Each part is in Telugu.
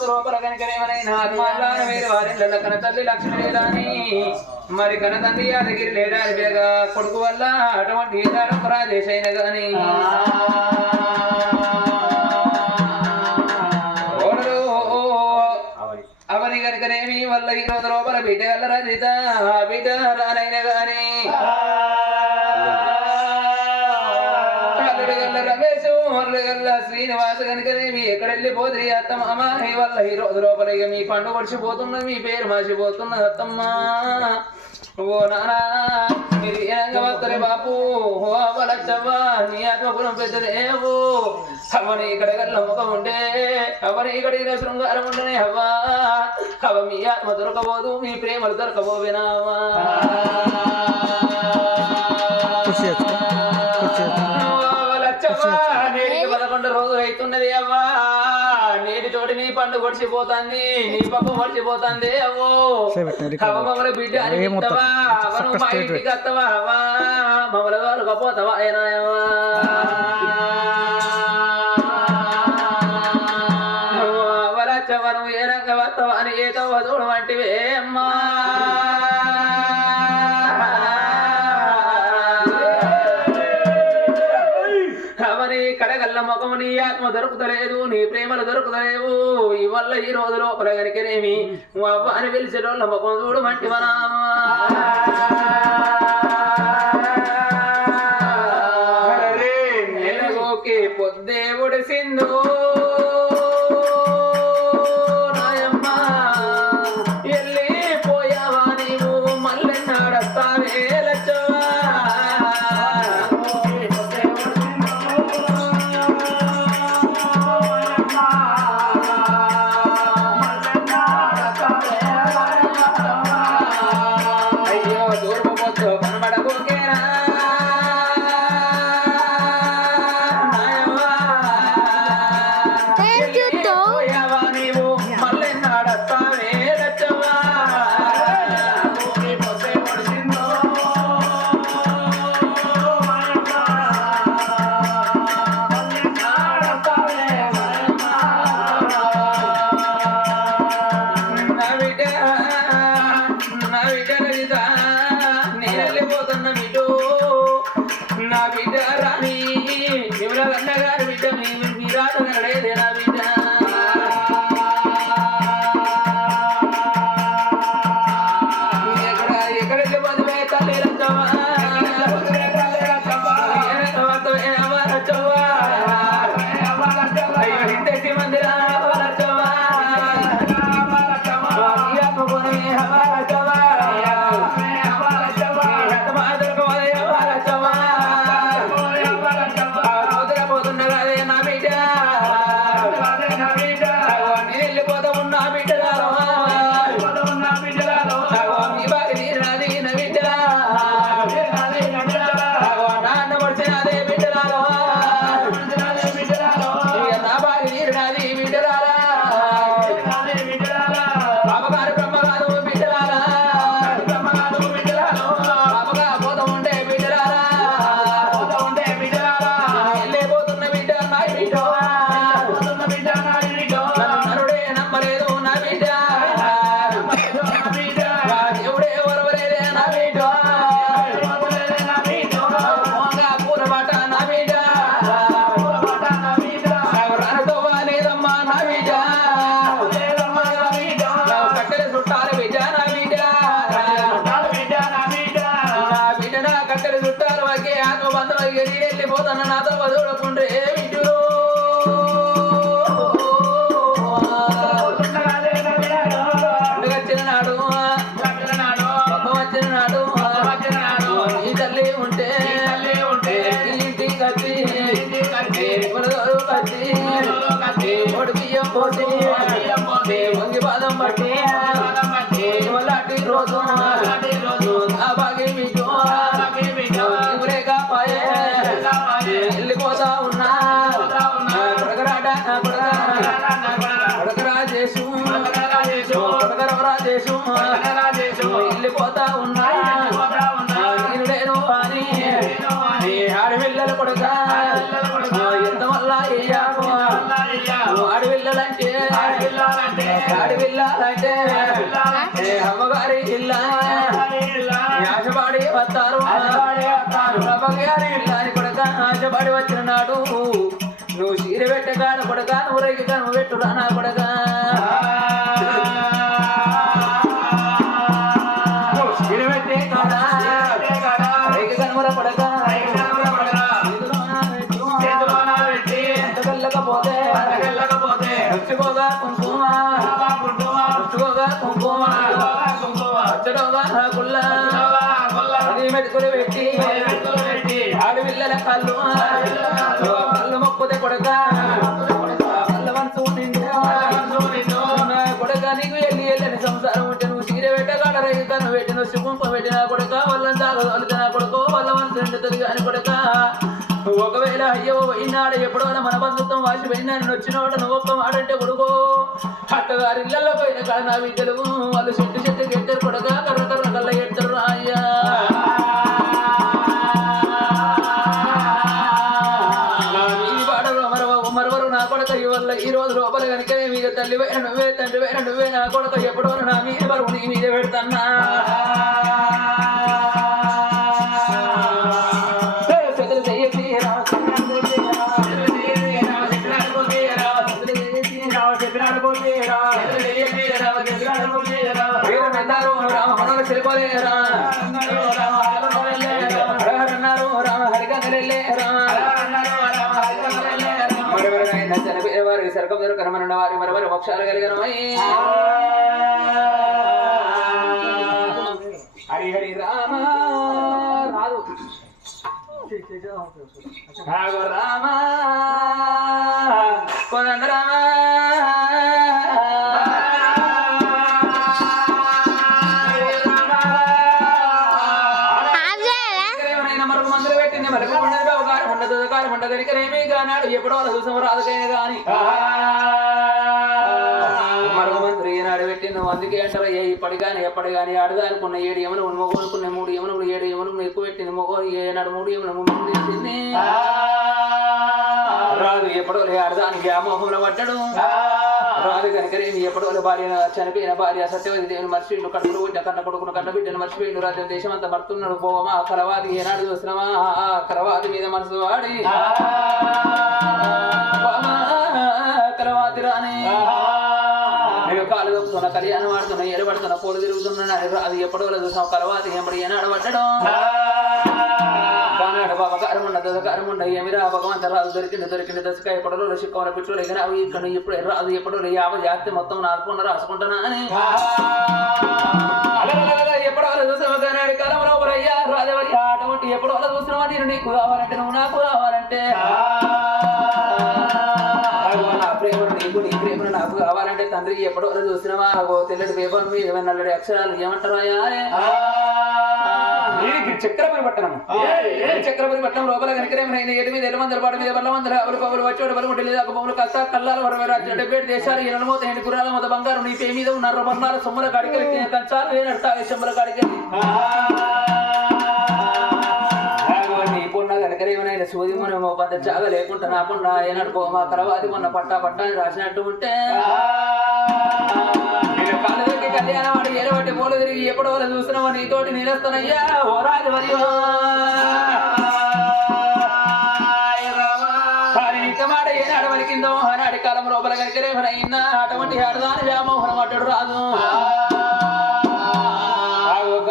రోజు లోపల కనుకనేమనైనా ఆత్మల్లాన మీరు వారిళ్ళ కన తల్లి లక్ష్మి లేదాని మరి కన తండ్రి యాదగిరి లేడా అని కొడుకు వల్ల అటువంటి రాజేశైన గాని అవని కనుకనేమి వల్ల ఈ రోజు లోపల బిడ్డ వల్ల రజిత బిడ్డ రానైన గాని శ్రీనివాస కనుకనేమి ఎక్కడ వెళ్ళిపోతుంది అత్తమ్మ ఈ వల్ల ఈ రోజు లోపల ఇక మీ పండు మర్చిపోతున్నది మీ పేరు మర్చిపోతున్నది అత్తమ్మ ఓ నానా మీరు ఏనంగా వస్తలే బాపు ఓ అవలచ్చవ్వా నీ ఆత్మగుణం పెద్దదేవో అవని ఇక్కడ గల్ల ముఖం ఉండే అవని ఇక్కడ శృంగారం ఉండనే అవ్వా అవ మీ ఆత్మ దొరకబోదు మీ ప్రేమలు దొరకబోవేనావా నేటికి 11 రోజులు అవుతున్నది అవ్వా నేటి తోటి నీ పండు కొడిచిపోతుంది నీ పప్పు మర్చిపోతుంది అవ్వో మమ్మల్ని బిడ్డ అనిపిస్తావా అవను మా ఇంటికి వస్తావా అవ్వా మమ్మల్ని దొరకపోతావా ఏనాయవ్వా అవలచ్చవను ఏ రంగ వస్తావా అని ఏదో వధువుడు వంటివే అమ్మా కడగల్ల ముఖము నీ ఆత్మ దొరుకుతలేదు నీ ప్రేమలు దొరుకుతలేవు ఈ వల్ల ఈ రోజు లోపల గనికనేమి అవ్వ అని పిలిచేటోళ్ళ ముఖం చూడు మంటి మనామా నెలగోకి పొద్దేవుడి సింధు నా బిడ్డ రాని అన్నగారి బిడ్డ మీ రాదు నడేదే నా బిడ్డ ఎక్కడ వెళ్ళిపోతే తల్లి రచ్చవా ఇంటి మందిరా వెళ్ళిపోతాను నాతో వదలకుంటే వచ్చిన నాడు వచ్చిన నాడు ఈ తల్లి ఉంటే ఇంటికి వచ్చి ఒడి బియ్యం పోసి వంగి పాదం పట్టి లాంటి రోజు ఆ బాగి మీకు వెళ్ళిపోతా ఉన్నా రాజేశు వెళ్ళిపోతా ఉన్నా నేను అని ఆడపిల్లలు కొడుక ఎంత వల్ల ఆడపిల్లలంటే ఆడవిల్లాలంటే అమ్మగారి ఇల్లా ఆశపడి వస్తారు అమ్మగారి ఇల్లాని కొడక ఆశపడి వచ్చిన నాడు నువ్వు చీర పెట్టగాను కొడక నువ్వు రైకి కనుమ పెట్టురా నా కొడక నువ్వు చీర పెట్టే కాడా రైకి కనుమర కొడక వెళ్ళకపోతే వచ్చుకోగా కుంకుమ వచ్చుకోగా కుంకుమ వచ్చడోగా కుల్ల మెతుకులు పెట్టి ఆడపిల్లల కళ్ళు కళ్ళు మొక్కుతే కొడక కళ్ళ మనసు కొడక నీకు వెళ్ళని సంసారం ఉంటే నువ్వు చీర పెట్టగాడ రైతు కన్ను పెట్టి నువ్వు కుంకుమ పెట్టినా కొడక వాళ్ళని తాగలిన కొడుకో వాళ్ళ మనసు నిండుతుంది అని కొడక ఒకవేళ అయ్యో పోయినాడు ఎప్పుడో మన బంధుత్వం వాసిపోయినా నేను వచ్చినోడు నువ్వు ఒక్క మాడంటే కొడుకో అత్తగారి ఇళ్లలో పోయిన కాడ నా విద్యలు వాళ్ళు చెట్టు చెట్టు ఎత్తారు కొడక కర్ర కర్ర కళ్ళ ఎత్తారు అయ్యా మరవరు నా కొడక వల్ల ఈ రోజు లోపల కనుక మీద తల్లి పోయిన నువ్వే తండ్రి పోయిన నువ్వే నా కొడక ఎప్పుడో నా మీద మరువు నీ మీద పెడతాన్నా వారి సర్గం కరమన్న వారి మరవరి మోక్షాలు కలిగిన హరి హరి రామ రాదు రామ కొనంద రామ ఎప్పుడో చూసాం రాదుకైనా గాని మరుగుమంత్రి ఈనాడు పెట్టి నువ్వు అందుకే అంటారు ఇప్పటి కానీ ఎప్పటి కానీ ఆడదానుకున్న 7 యమనులు మొగోనుకున్న 3 యమనులు 7 యమనులు ఎక్కువ పెట్టింది మొగో ఏనాడు 3 యమనులు ముందు రాదు ఎప్పుడో ఆడదానికి ఆ మోహంలో పడ్డాడు రాదు కనుకనేమి ఎప్పుడో భార్య చనిపోయిన భార్య సత్యవతి దేవుని మర్చిపోయిండు కడుపులు పుట్టిన కన్న కొడుకును కన్న బిడ్డను మర్చిపోయిండు రాజ్యం దేశం అంతా మడుతున్నాడు పోవమా కలవాది ఏనాడు చూసినావా కలవాది మీద మనసు వాడి కలవాది రాని నేను కాలు దొక్కుతున్నా కళ్యాణం ఆడుతున్నా ఎరబడుతున్నా పోలు తిరుగుతున్నా అది ఎప్పుడో చూసావు కలవాది ఎప్పుడు ఏనాడు పడ్డడం కానాడు బాబకారముండ దశకారముండ ఏమిరా భగవంత రాదు దొరికింది దశకాయ ఎప్పుడో చిక్కమని పిట్లు ఎగిన అవి ఇక్కడ ఇప్పుడు రాదు ఎప్పుడో 50 జాతి మొత్తం నాలుగు రాసుకుంటున్నా అని ఎప్పుడో చూసావు కానాడు కాలంలో అయ్యా రాజవరి అటువంటి ఎప్పుడో చూసినావా నేను నీకు కావాలంటే నువ్వు నాకు రావాలంటే నా ప్రేమను నీకు నీ ప్రేమను నాకు కావాలంటే తండ్రి ఎప్పుడో చూసినావా తెల్లటి పేపర్ మీద నల్లడి అక్షరాలు ఏమంటారా చక్రపురి పట్టణం చక్రపురి పట్టణం లోపల కనుకనేమైనా 7 మీద 7 మంది పాటు మీద 100 మంది ఆవులు పవులు వచ్చాడు బలుగుంటే లేదా పవులు కష్ట కల్లాలు 60 రాజ్యాలు 70 దేశాలు 7 మూత 8 గుర్రాల మొత్తం బంగారం నీ పే మీద ఉన్నారు వర్ణాల సొమ్ముల కాడికి కంచాలు వేనడతా శంబల కాడికి పొన్న కనుకనేమైనా సూది మనం పెద్ద జాగ లేకుండా నాకుండా ఏనాడు మా కలవాది మొన్న పట్టాని రాసినట్టు ఉంటే కాళ్ళకి కళ్యాణం వాడు ఏలబట్టి పోలు తిరిగి ఎప్పుడో చూస్తున్నావా నీతోటి నిలుస్తానయ్యా ఓ రాజు మరియు నిత్యమాట ఏనాడు వలికిందో ఆనాటి కాలం లోపల కనుకనేమైనా అటువంటి ఆడదాని వ్యామోహనం అడ్డు రాదు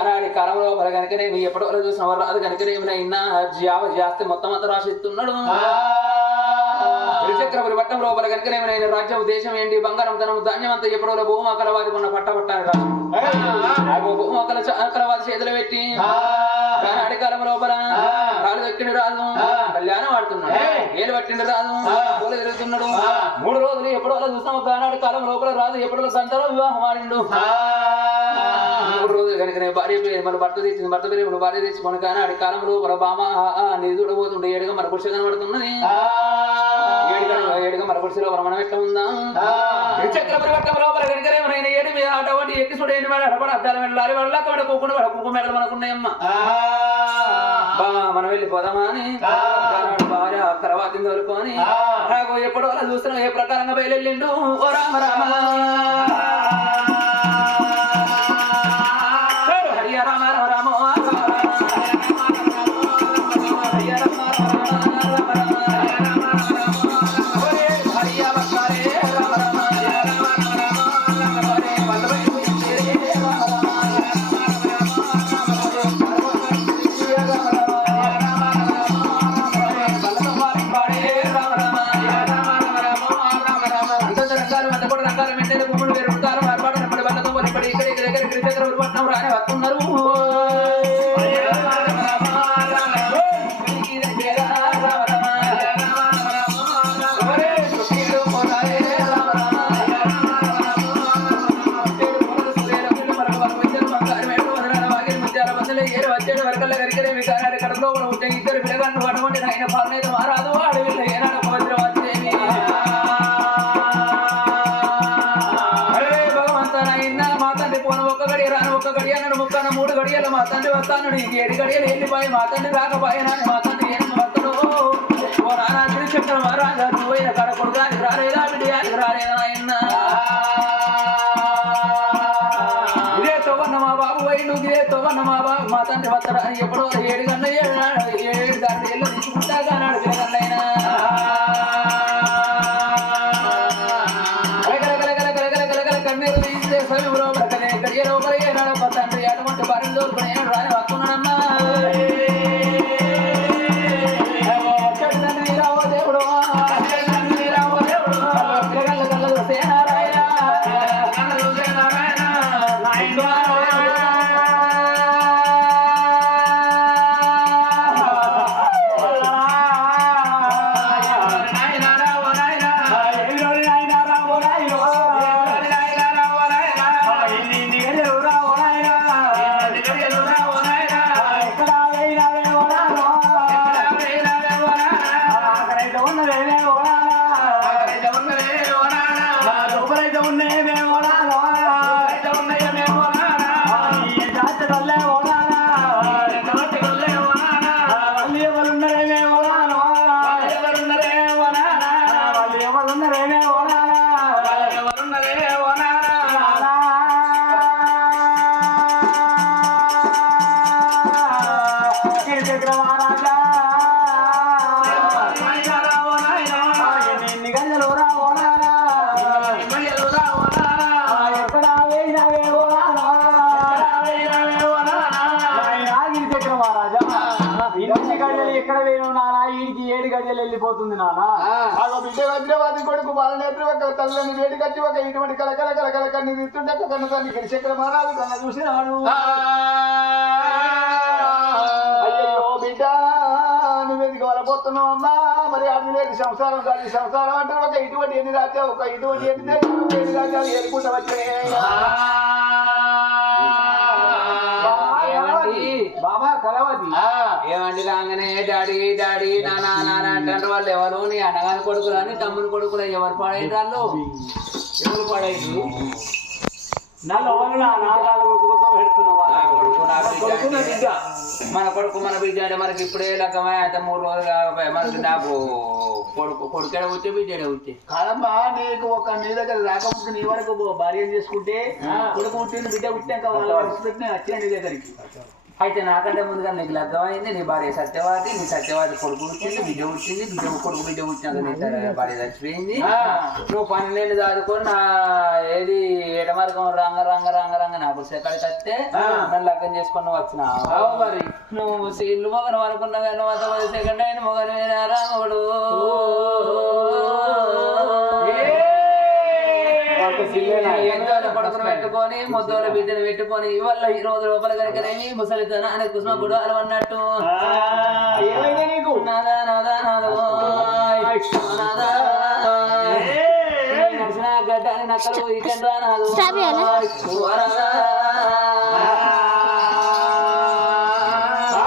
ఆనాటి కాలం లోపల కనుకనేమి ఎప్పుడో చూసిన రాదు కనుకనేమైనా జాస్తి మొత్తం అంతా రాసిస్తున్నాడు చక్రపురి పట్టం లోపల కనుకనేమైనా రాజ్యం దేశం ఏంటి బంగారం తనము ధాన్యం అంతా ఎప్పుడో భూమా కలవాది మొన్న పట్టాని రాదు భూమా కలవాది చేతులు పెట్టి ఆనాటి కాలం లోపల కాలు దక్కిండు రాదు కళ్యాణం ఆడుతున్నాడు ఏలు పట్టిండు రాదు పూలు తిరుగుతున్నాడు 3 రోజులు ఎప్పుడో చూస్తాం ఆనాటి కాలం లోపల రాదు ఎప్పుడో సంతలో వివాహం ఆడిండు 3 రోజులు కనుకనే భార్య మన భర్త తెచ్చింది భర్త పేరు భార్య తెచ్చుకొని కానీ ఆడి కాలం లోపల బామ నిధి చూడబోతుండే ఏడుగా మన పురుష కనబడుతున్నది ఏడుగా మన పురుషులో మనం ఎట్లా ఉందాం చక్రపురి పట్టం లోపల కనుకనేమైనా 7 మీద అటువంటి ఎక్కి చూడేది వాడు అడపడి అద్దాలు వెళ్ళాలి వాళ్ళ వాడు కూకుండా వాడు కుక్క మెడలు మనకున్నాయమ్మ మనం వెళ్ళిపోదామా అని భార్య తర్వాతిని తోలుకొని ఎప్పుడో చూస్తున్నాం ఏ ప్రకారంగా బయలుదేరిండు ఓ రామ రామ ఆయన భూములు పెరుగుతారు మార్పాటు నెమ్మడి బండతో పనిపడి ఇక్కడ దగ్గర గిరిచక్ర పట్నం రాని వస్తున్నారు వచ్చేది వరకల్లా కరికరే మీ కానాడు కడలో ఉంటే ఇద్దరు పిల్లగాళ్ళు అటువంటి ఆయన పాలనేత మారాదు అడవిలో ఏనాడు పవిత్ర వచ్చేవి అరే భగవంతానైనా మా తండ్రి పోను ఒక్క గడియ రాను ఒక్క గడియ అన్నాడు ముక్కన 3 గడియలు మా తండ్రి వస్తాను నీకు 7 గడియలు వెళ్ళిపోయి మా తండ్రి రాకపోయినాని మా తండ్రి ఏం వస్తాడు ఓ నానా తిరుచక్ర మహారాజా నువ్వైన కడ కొడుకు రాలేదా బిడ్డ రాలేదా ఆయన మా బాబు వైను తోవన్న మా బాబు మా తండ్రి వస్తాడు అని ఎప్పుడో 7 గంటల 7 గంటలు తీసుకుంటా అన్నాడు పిల్లగండ్లైనా కన్నీరు తీస్తే సమయంలో గడియలో ఏనాడు మా తండ్రి అటువంటి భార్యలు దోరుకుని రాని వస్తున్నాడమ్మా రావో దేవుడు పిల్లగండ్ల కళ్ళ సేనారాయణ ఎక్కడ వేరు నానా ఈడికి 7 గడియలు వెళ్ళిపోతుంది నానా బిడ్డ హైదరాబాద్ కొడుకు బాలనేత్రి ఒక తల్లని వేడి కట్టి ఒక ఇటువంటి కలకల కలకల కన్ని తీస్తుంటే కన్న తల్లి గిరిశేఖర మహారాజు కన్న చూసినాడు అయ్యో బిడ్డ నువ్వెందుకు వరపోతున్నావు అమ్మా మరి అది లేదు సంసారం కాదు సంసారం అంటే ఒక ఇటువంటి ఎన్ని రాజ్యాలు ఒక ఇటువంటి ఎన్ని రాజ్యాలు ఏరుకుంటూ వచ్చాయి బాబా కలవది ఏమండి రాగానే డాడీ డాడీ నానా నాన్న అంటారు వాళ్ళు ఎవరు నీ అన్నగాని కొడుకులు అని తమ్ముని కొడుకులు ఎవరు పాడైంది వాళ్ళు ఎవరు పాడైంది మన కొడుకు మన బిడ్డ అంటే మనకి ఇప్పుడే లెక్కమే అయితే 3 రోజులు కాకపోయా మనకి నాకు కొడుకేడ వచ్చే బిడ్డ వచ్చే కాదమ్మా నీకు ఒక నీ దగ్గర రాకపోతే నీ వరకు భార్య చేసుకుంటే కొడుకు పుట్టిన బిడ్డ పుట్టాక వాళ్ళ వచ్చిన నీ దగ్గరికి అయితే నాకంటే ముందుగా నీకు లగ్గమైంది నీ భార్య సత్యవాది నీ సత్యవాది కొడుకు వచ్చింది బిడ్డ వచ్చింది కొడుకు బిడ్డ వచ్చినాక నీ భార్య చచ్చిపోయింది నువ్వు 12 చదువుకొని నా ఏది ఎడమర్గం రంగ రంగ రంగ రంగ నాకు సెక్కడికి వస్తే నన్ను లగ్గం చేసుకుని నువ్వు వచ్చినావు మరి నువ్వు ఇల్లు మొగను అనుకున్నావు నువ్వు సెకండ్ అయిన మొగను రాముడు పడుకుని పెట్టుకొని ముద్దోల బిడ్డను పెట్టుకొని ఇవాళ ఈ రోజు లోపల కనుకనేమి ముసలితన అనే కుసుమ గుడు అలవన్నట్టు నాదా నాదా నడిచిన గడ్డ అని నక్కలు ఇటెండ్రా నాదు